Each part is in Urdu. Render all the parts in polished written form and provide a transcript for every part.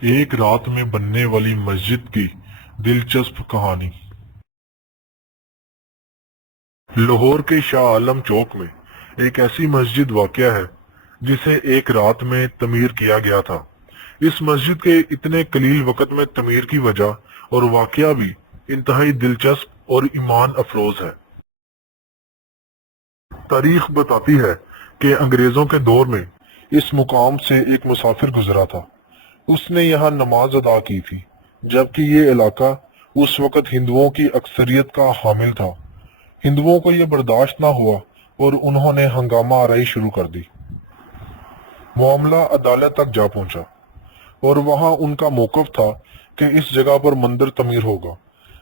ایک رات میں بننے والی مسجد کی دلچسپ کہانی۔ لاہور کے شاہ عالم چوک میں ایک ایسی مسجد واقع ہے جسے ایک رات میں تعمیر کیا گیا تھا۔ اس مسجد کے اتنے قلیل وقت میں تعمیر کی وجہ اور واقعہ بھی انتہائی دلچسپ اور ایمان افروز ہے۔ تاریخ بتاتی ہے کہ انگریزوں کے دور میں اس مقام سے ایک مسافر گزرا تھا۔ اس نے یہاں نماز ادا کی تھی، جبکہ یہ علاقہ اس وقت ہندوؤں کی اکثریت کا حامل تھا۔ ہندوؤں کو یہ برداشت نہ ہوا اور انہوں نے ہنگامہ آرائی شروع کر دی۔ معاملہ عدالت تک جا پہنچا اور وہاں ان کا موقف تھا کہ اس جگہ پر مندر تعمیر ہوگا،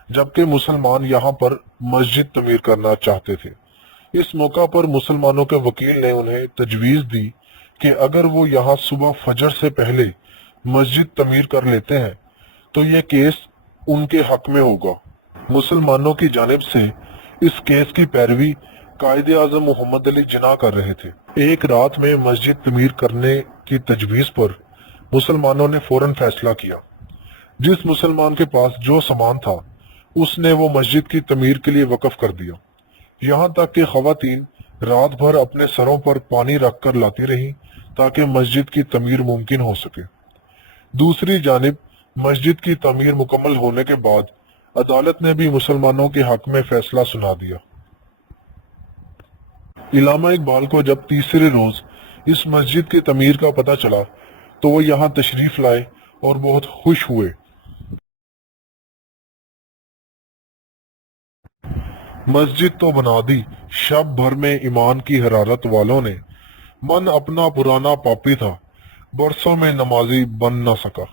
جبکہ مسلمان یہاں پر مسجد تعمیر کرنا چاہتے تھے۔ اس موقع پر مسلمانوں کے وکیل نے انہیں تجویز دی کہ اگر وہ یہاں صبح فجر سے پہلے مسجد تعمیر کر لیتے ہیں تو یہ کیس ان کے حق میں ہوگا۔ مسلمانوں کی جانب سے اس کیس کی پیروی قائد اعظم محمد علی جناح کر رہے تھے۔ ایک رات میں مسجد تعمیر کرنے کی تجویز پر مسلمانوں نے فوراً فیصلہ کیا۔ جس مسلمان کے پاس جو سامان تھا اس نے وہ مسجد کی تعمیر کے لیے وقف کر دیا، یہاں تک کہ خواتین رات بھر اپنے سروں پر پانی رکھ کر لاتی رہیں تاکہ مسجد کی تعمیر ممکن ہو سکے۔ دوسری جانب مسجد کی تعمیر مکمل ہونے کے بعد عدالت نے بھی مسلمانوں کے حق میں فیصلہ سنا دیا۔ علامہ اقبال کو جب تیسرے روز اس مسجد کی تعمیر کا پتہ چلا تو وہ یہاں تشریف لائے اور بہت خوش ہوئے۔ مسجد تو بنا دی، شب بھر میں ایمان کی حرارت والوں نے، من اپنا پرانا پاپی تھا، برسوں میں نمازی بن نہ سکا۔